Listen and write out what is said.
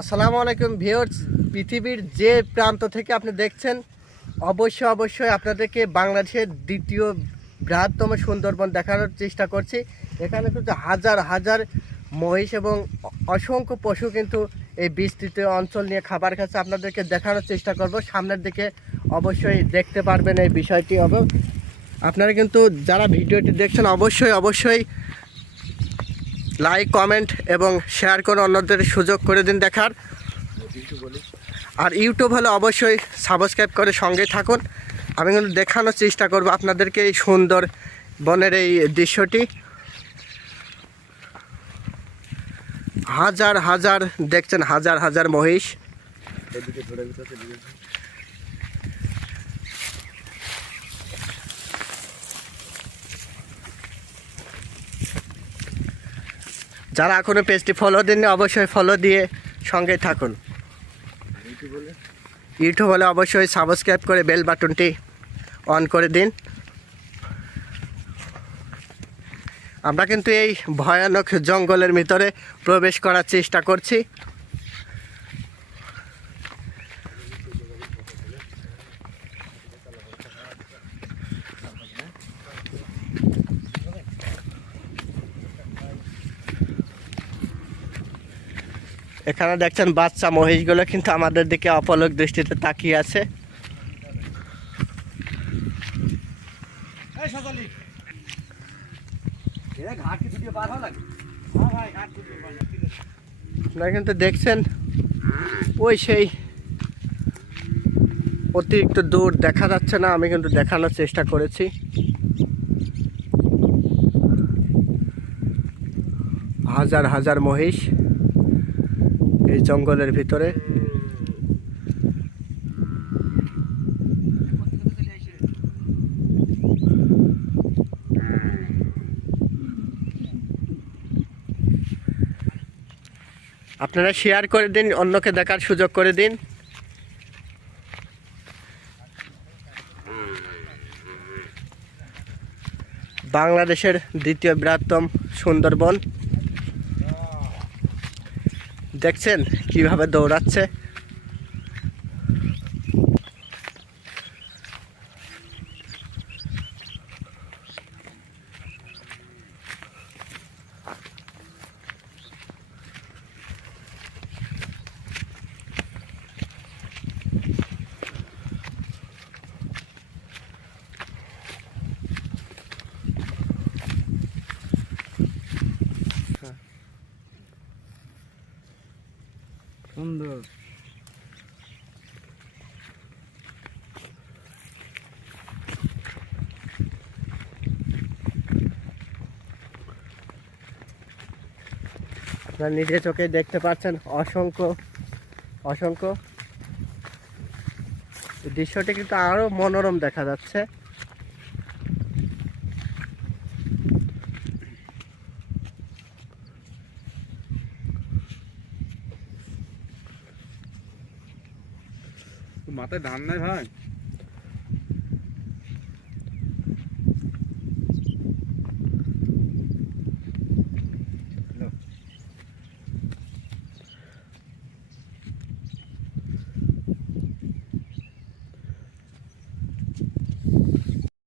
আসসালামু আলাইকুম ভিউয়ার্স, পৃথিবীর যে প্রান্ত থেকে আপনি দেখছেন, অবশ্যই অবশ্যই আপনাদেরকে বাংলাদেশের দ্বিতীয় বৃহত্তম সুন্দরবন দেখানোর চেষ্টা করছি। এখানে কিন্তু হাজার হাজার মহিষ এবং অসংখ্য পশু কিন্তু এই বিস্তৃত অঞ্চল নিয়ে খাবার খাচ্ছে। আপনাদেরকে দেখানোর চেষ্টা করব। সামনের দিকে অবশ্যই দেখতে পারবেন এই বিষয়টি। হবে আপনারা কিন্তু যারা ভিডিওটি দেখছেন, অবশ্যই অবশ্যই লাইক কমেন্ট এবং শেয়ার করে অন্যদের সুযোগ করে দিন দেখার। আর ইউটিউব হলে অবশ্যই সাবস্ক্রাইব করে সঙ্গে থাকুন। আমি কিন্তু দেখানোর চেষ্টা করব আপনাদেরকে এই সুন্দর বনের এই দৃশ্যটি। হাজার হাজার, দেখছেন হাজার হাজার মহিষ। যারা এখনও পেজটি ফলো দেননি, অবশ্যই ফলো দিয়ে সঙ্গে থাকুন। ইউটিউব হলে অবশ্যই সাবস্ক্রাইব করে বেল বাটনটি অন করে দিন। আমরা কিন্তু এই ভয়ানক জঙ্গলের ভিতরে প্রবেশ করার চেষ্টা করছি। এখানে দেখছেন বাচ্চা মহিষগুলো কিন্তু আমাদের দিকে অপলক দৃষ্টিতে তাকিয়ে আছে। আপনারা কিন্তু দেখছেন ওই সেই অতিরিক্ত দূর দেখা যাচ্ছে না আমি কিন্তু দেখানোর চেষ্টা করেছি। হাজার হাজার মহিষ। এই জঙ্গলের ভিতরে। আপনারা শেয়ার করে দিন, অন্যকে দেখার সুযোগ করে দিন। বাংলাদেশের দ্বিতীয় বৃহত্তম সুন্দরবন। দেখছেন কীভাবে দৌড়াচ্ছে সুন্দর আপনারা নিজে চোখে দেখতে পাচ্ছেন অসংখ্য অসংখ্য। দৃশ্যটি কিন্তু আরও মনোরম দেখা যাচ্ছে। মাথায় ধান নাই ভাই?